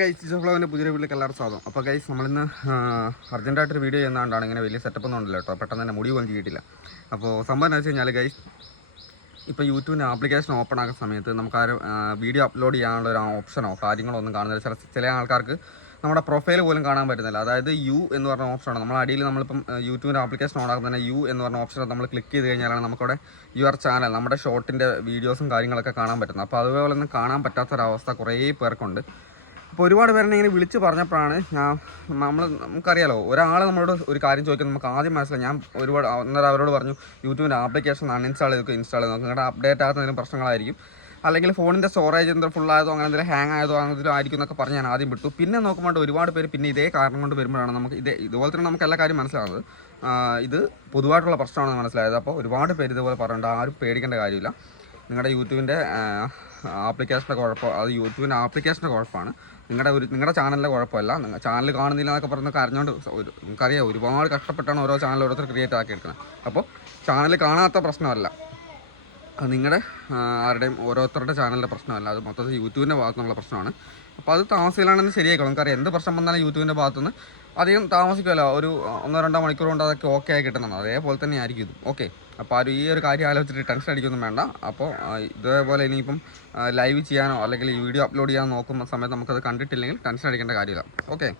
Guys ഫ്ലോവിന്റെ പുതിയ വീട്ടിലേക്ക് എല്ലാവരും സ്വാഗതം. അപ്പോൾ ഗൈസ് നമ്മളിന്ന് അർജന്റായിട്ടൊരു വീഡിയോ ചെയ്യുന്നതുകൊണ്ടാണ് ഇങ്ങനെ വലിയ സെറ്റപ്പ് ഒന്നും ഉണ്ടല്ലോ കേട്ടോ പെട്ടെന്ന് തന്നെ മുടി പോലും കിട്ടില്ല അപ്പോൾ സംഭവം എന്ന് വെച്ച് കഴിഞ്ഞാൽ ഗൈസ് ഇപ്പോൾ യൂട്യൂബിന്റെ ആപ്ലിക്കേഷൻ ഓപ്പൺ ആക്കുന്ന സമയത്ത് നമുക്ക് ആ വീഡിയോ അപ്ലോഡ് ചെയ്യാനുള്ള ഒരു ഓപ്ഷനോ കാര്യങ്ങളോ ഒന്നും കാണുന്നില്ല. ചില ചില ആൾക്കാർക്ക് നമ്മുടെ പ്രൊഫൈൽ പോലും കാണാൻ പറ്റുന്നില്ല. അതായത് യു എന്ന് പറഞ്ഞ ഓപ്ഷനാണ് നമ്മൾ അടിയിൽ നമ്മളിപ്പം യൂട്യൂബിന്റെ ആപ്ലിക്കേഷൻ ഓൺ ആക്കുന്ന തന്നെ യു എന്ന് പറഞ്ഞ ഓപ്ഷൻ നമ്മൾ ക്ലിക്ക് ചെയ്ത് കഴിഞ്ഞാലാണ് നമുക്കവിടെ യുവർ ചാനൽ നമ്മുടെ ഷോർട്ടിന്റെ വീഡിയോസും കാര്യങ്ങളൊക്കെ കാണാൻ പറ്റുന്നത്. അപ്പോൾ അതുപോലെ ഒന്നും കാണാൻ പറ്റാത്തൊരവസ്ഥ കുറേ പേർക്കുണ്ട്. അപ്പോൾ ഒരുപാട് പേരെ ഇങ്ങനെ വിളിച്ച് പറഞ്ഞപ്പോഴാണ് ഞാൻ നമ്മൾ നമുക്കറിയാലോ ഒരാൾ നമ്മളോട് ഒരു കാര്യം ചോദിക്കാൻ നമുക്ക് ആദ്യം മനസ്സിലായി ഞാൻ ഒരുപാട് അന്നേരം അവരോട് പറഞ്ഞു യൂട്യൂബിന്റെ ആപ്ലിക്കേഷൻ അൺഇൻസ്റ്റാൾ ചെയ്തൊക്കെ ഇൻസ്റ്റാൾ ചെയ്ത് നോക്കുക നിങ്ങളുടെ അപ്ഡേറ്റ് ആകുന്ന എന്തെങ്കിലും പ്രശ്നങ്ങളായിരിക്കും. അല്ലെങ്കിൽ ഫോണിന്റെ സ്റ്റോറേജ് എന്തെങ്കിലും ഫുൾ ആയതോ അങ്ങനെ എന്തെങ്കിലും ഹാങ് ആയതോ അങ്ങനെ എന്തെങ്കിലും ആയിരിക്കും എന്നൊക്കെ പറഞ്ഞ് ഞാൻ ആദ്യം വിട്ടു. പിന്നെ നോക്കുമ്പോൾ ഒരുപാട് പേര് പിന്നെ ഇതേ കാരണം കൊണ്ട് വരുമ്പോഴാണ് നമുക്ക് ഇതേ ഇതുപോലെ തന്നെ നമുക്ക് എല്ലാ കാര്യം മനസ്സിലാവുന്നത്. ഇത് പൊതുവായിട്ടുള്ള പ്രശ്നമാണെന്ന് മനസ്സിലായത്. അപ്പോൾ ഒരുപാട് പേര് ഇതുപോലെ പറഞ്ഞിട്ട് ആരും പേടിക്കേണ്ട കാര്യമില്ല. നിങ്ങളുടെ യൂട്യൂബിന്റെ ആപ്ലിക്കേഷന്റെ കുഴപ്പം അത് യൂട്യൂബിന്റെ ആപ്ലിക്കേഷന്റെ കുഴപ്പമാണ് നിങ്ങളുടെ ഒരു നിങ്ങളുടെ ചാനലിന്റെ കുഴപ്പമല്ല ചാനൽ കാണുന്നില്ല എന്നൊക്കെ പറഞ്ഞ് കരഞ്ഞുകൊണ്ട് നിങ്ങൾക്കറിയാം ഒരുപാട് കഷ്ടപ്പെട്ടാണ് ഓരോ ചാനൽ ഓരോരുത്തർ ക്രിയേറ്റ് ആക്കിയെടുക്കുന്നത് അപ്പോൾ ചാനൽ കാണാത്ത പ്രശ്നമല്ല. അത് നിങ്ങളുടെ ആരുടെയും ഓരോരുത്തരുടെ ചാനലിന്റെ പ്രശ്നമല്ല. അത് മൊത്തത്തിൽ യൂട്യൂബിന്റെ ഭാഗത്തു നിന്നുള്ള പ്രശ്നമാണ്. അപ്പോൾ അത് താമസിക്കലാണെന്ന് ശരിയായിക്കോളും. നമുക്കറിയാം എന്ത് പ്രശ്നം വന്നാലും യൂട്യൂബിന്റെ ഭാഗത്തുനിന്ന് അധികം താമസിക്കുമല്ലോ ഒരു ഒന്നോ രണ്ടോ മണിക്കൂർ കൊണ്ട് അതൊക്കെ ഓക്കെ ആയി കിട്ടുന്നതാണ്. അതേപോലെ തന്നെ ആയിരിക്കും ഇതും. ഓക്കെ അപ്പോൾ ആരും ഈ ഒരു കാര്യം ആലോചിച്ചിട്ട് ടെൻഷൻ അടിക്കൊന്നും വേണ്ട. അപ്പോൾ ഇതേപോലെ ഇനിയിപ്പം ലൈവ് ചെയ്യാനോ അല്ലെങ്കിൽ ഈ വീഡിയോ അപ്ലോഡ് ചെയ്യാൻ നോക്കുന്ന സമയത്ത് നമുക്കത് കണ്ടിട്ടില്ലെങ്കിൽ ടെൻഷൻ അടിക്കേണ്ട കാര്യമില്ല. ഓക്കെ